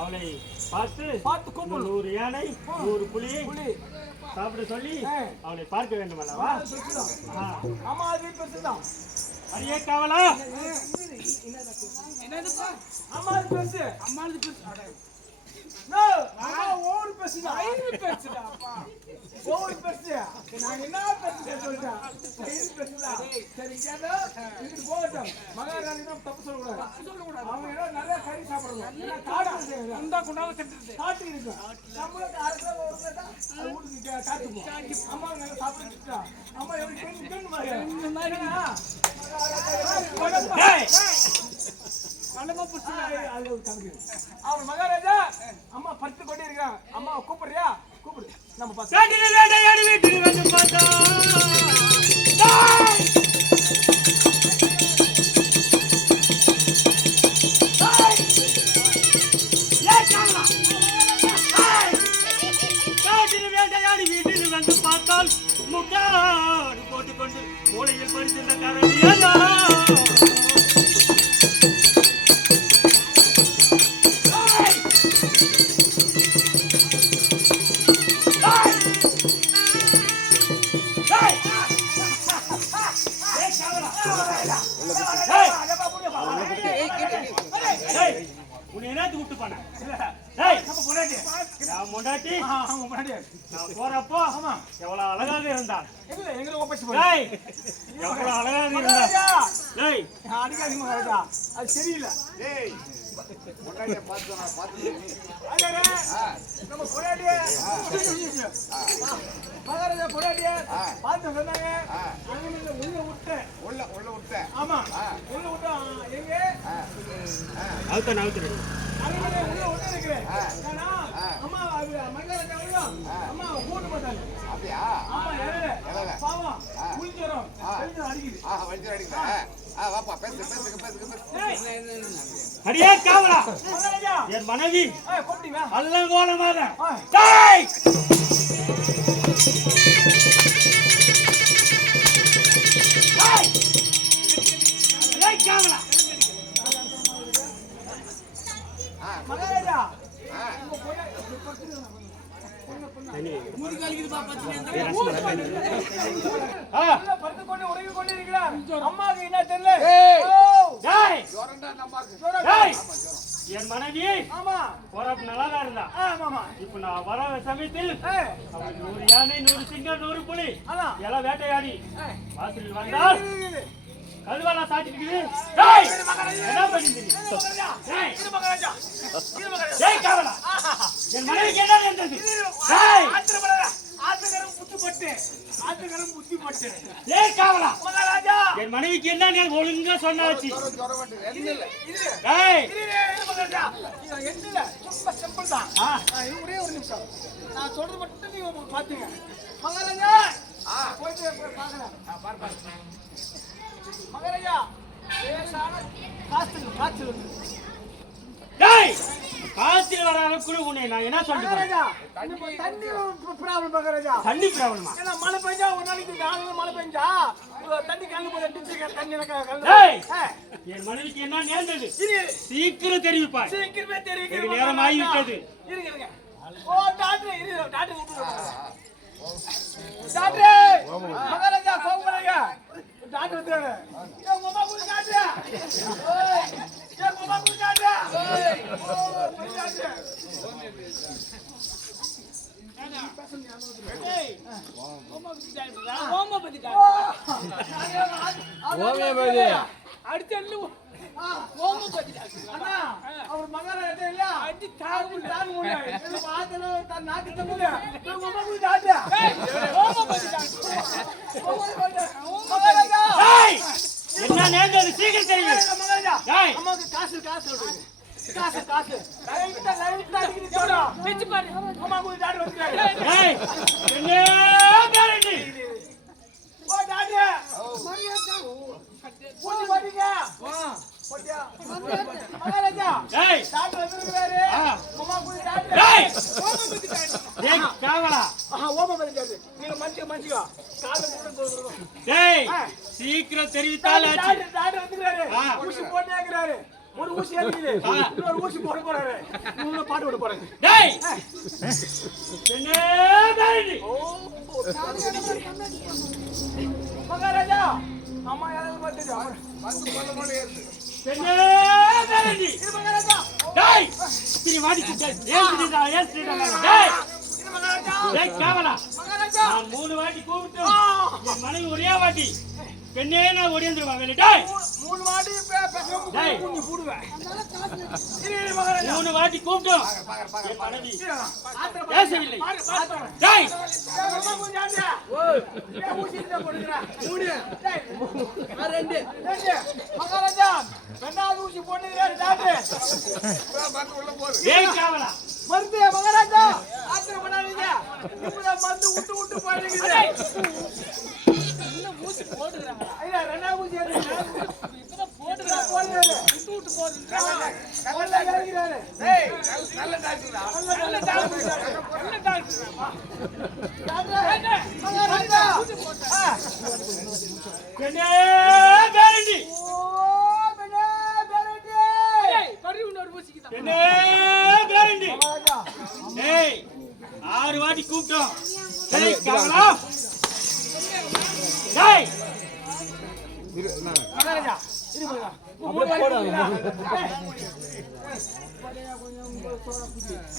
அவளை பார்த்து 100 யானை 100 புலி சாப்பிட சொல்லி அவளை பார்க்க வேண்டும் அல்லவா? ஆமா, அது பெருசுதான். அரியே காவலா, என்னதுப்பா? அம்மாது பெருசு. அம்மாது பெருசு. நோ, அம்மா ஓவர் பெருசுடா. ஐது பெருசுடா அப்பா. ஓவர் பெருசு. நான் என்ன பெருசு சொல்றேன்? ஐது பெருசுடா. சரி கேளு. இது போகட்டும். மகாராணி தான் தப்பு சொல்லக்கூடாது. அவங்க ஏதோ நிறைய கறி சாப்பிடுறாங்க. என்ன காட்டு குண்டா குண்டாவ செத்துது. காட்டு இருக்கு. நம்மளுக்கு அரைச்சா ஒரு கேட்டா அது ஊருக்கு காட்டுப்போம். அம்மா நல்லா சாப்பிட்டுட்டா. அம்மா எப்படி கண்ணு பாரு. என்னடா? டேய். கண்ணமா புடிச்சு அது ஒரு கம்பி. அவர் மகாராஜா அம்மா படுத்து கொண்டே இருக்காங்க. அம்மா கூப்பிடுறியா? கூப்பிடு. நம்ம பாத்து. காட்டில வேட்டையாடி வீட்டுக்கு வந்து பார்த்தா. டேய். டேய். ஏ காவலா. டேய். காட்டில வேட்டையாடி வீட்டுக்கு வந்து பார்த்தால் முக்காடு போட்டுக்கொண்டு மூளையில் படுத்திருந்த கரடியா. போறப்போ எவ்வளவு அழகாக இருந்தான். எவ்வளவு அழகாக இருந்தான். அடிக்காதீங்க மகாராஜா, அது சரியில்லை. நம்ம பொண்டாட்டிய மகாராஜா பொண்டாட்டிய பார்த்து சொன்னாங்க. உள்ள விட்ட. ஆமா, உள்ள விட்டா எங்க அவுத்து உள்ள விட்டு இருக்கிறேன். அம்மா மகாராஜா அம்மா கூட்டு போட்டாங்க. அப்படியா? ஆமா, பாவம் குளிச்சோம் அடிக்குது. அடியே காவலா, என் மனைவி அல்லங்கோலமாக டேய் காவலா மகாராஜா அம்மாவுக்கு என்ன தெரியல. என் மனைவி போறப்ப நல்லாதான் இருந்தா. இப்ப நான் வர சமயத்தில் 100 யானை 100 சிங்கம் 100 புலி எல்லாம் வேட்டையாடி வாசலில் வந்தால் கல்வாலா சாட்டிட்டு என்ன பண்ணிருந்தீங்க? என் மனைவிக்கு என்ன இருந்தது? என் மனைவிக்கு என்ன ஒழுங்கா சொன்னாச்சு. ஒரே ஒரு நிமிஷம் நான் சொல்றது மட்டும் நீங்க பாத்துங்க. மகாராஜா போயிட்டு பாக்கலாம். மகாராஜா காய்ச்சல் காய்ச்சல் வர அளவுக்கு உன்னை நான் என்ன சொல்றேன்? தண்ணி ப்ராப்ளம் மகாராஜா. தண்ணி ப்ராப்ளமா? ஏன்னா மழை பெஞ்சா ஒரு நாளைக்கு 4 மழை பெஞ்சா தண்ணி கலந்து போய் தண்ணி என் மனைவிக்கு என்ன நேர்ந்தது சீக்கிரம் தெரிவிப்பா. சீக்கிரமே தெரிவிக்க நேரம் ஆகிவிட்டது. இருங்க. ஓ டாக்டர் டாக்டர் மகாராஜா கோபுராங்க. டாக்டர் வந்துறாங்க. ஏ மாமா குடி டாக்டர். ஏ மாமா குடி டாக்டர். ஓ டாக்டர். ஹோமியோபதி அடிச்சல்லு ஹோமியோபதி அண்ணா அவர் மகாராஜா இல்ல அடி தாங்க முடியல பாத்தல தன் நாக்கு தம்புல homeopathy doctor homeopathy doctor Maharaja என்ன நேர்ந்தது சீக்கிரம் தெரியும். மகாராஜா அம்மாக்கு காசு சொல்றீங்க. காசு லைட்டா அடிக்குது ஜோரா வெச்சு பாரு. அம்மா கூட டாக்டர் வந்துட்டாரு. என்ன கேரண்டி? ஓ டாக்டர் மரியாதை போடி பாருங்க. போடியா மகாராஜா டாக்டர் வந்துருக்காரு. அம்மா கூட டாக்டர் ஹோமியோபதி டாக்டர். ஏய் காவலா ஹோமியோபதி டாக்டர் நீங்க மஞ்சிகோ கால கூட டேய் சீக்கிரம் தெரிவித்தால டாக்டர் வந்துறாரு. ஊசி போட்டேங்கறாரு. ஒரு ஊசி ஏறிக்குது. இன்னொரு ஊசி போட போறாரு. இன்னும் பாட்டு விட போறாரு. டேய் என்ன டேய் ஓ மகாராஜா அம்மா யாராவது பார்த்துட்டு வந்து கொல்ல போல ஏறுது. என்ன டேய் இது மகாராஜா. டேய் நீ வாடிக்கு டேய் ஏன் ஸ்ரீடா டேய் இது மகாராஜா. டேய் காவலா மகாராஜா நான் 3 வாட்டி கூப்பிட்டு என் மனைவி ஒரே வாட்டி பெண்ணே நான் ஓடிந்துருவா வேலை டேய் 3 வாட்டி பேசாம குனி போடுவே. இது மகாராஜா 3 வாட்டி கூப்பிட்டோம் என் மனைவி பேசவில்லை டேய் மகாராஜா ரெண்டாவது ஊசி போட்டுக்கிறாரு டாக்டர். டேய் காவலா மருந்து மகாராஜா ஆத்திரம் பண்ணாதீங்க. இப்பதான் மருந்து விட்டு போயிடுங்க. இன்னும் ஊசி போட்டுக்கிறாங்க. ஐயா ரெண்டாவது ஊசி இப்பதான் போட்டுக்கிறாரு விட்டு போடுறாங்க. நல்லா இறங்குறாரு. டேய் நல்ல டாக்டரா. நல்ல டாக்டர். நல்ல டாக்டர். டாக்டர் மகாராஜா என்ன பேரண்டி ஓ பெனே பெரடி. ஏய் பரி இன்னொரு ஊசிக்கு தான். என்ன பேரண்டி மகாராஜா டேய் 6 வாட்டி கூப்பிட்டோம் டேய் காவலா டேய் மகாராஜா இரு மகா. போடுங்க.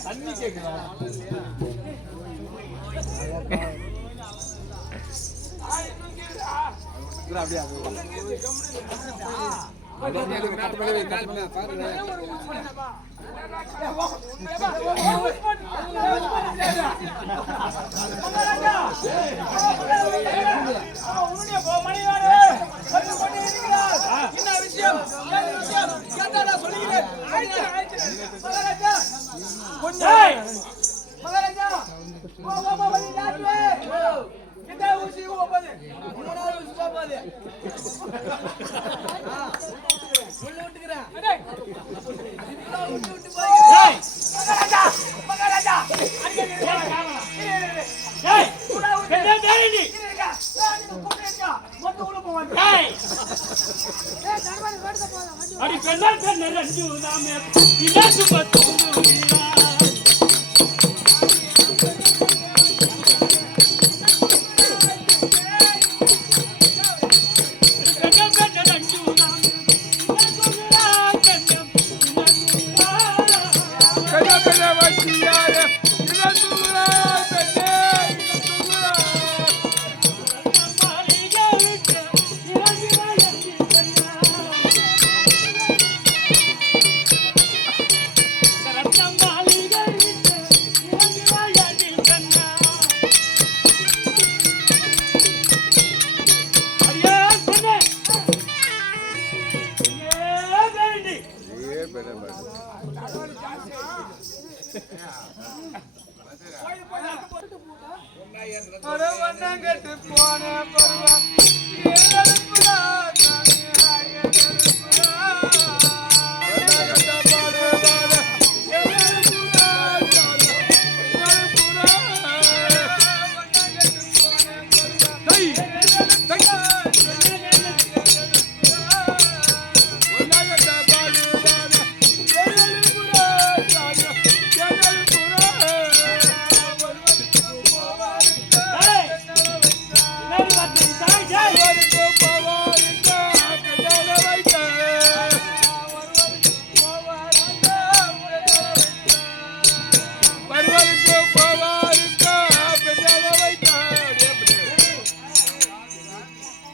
தண்ணி கேக்குதா அப்படியே என்ன விஷயம் கேட்டாடா சொல்லுகிறேன். டேய் மகாராஜா வழி டாக்டர் இந்த ஊசி போகுது. மூணாவது ஊசி போகுது. உள்ள விட்டுக்கிறேன். டேய் விட்டு போய் டேய் மகாராஜா மகாராஜா டேய் காவலா டேய் என்ன பேரண்டி டேய் அடி பெண்ணால் பெண்ண ரஞ்சு நாமே இலாசு பத்து கெட்டு போன பருவம்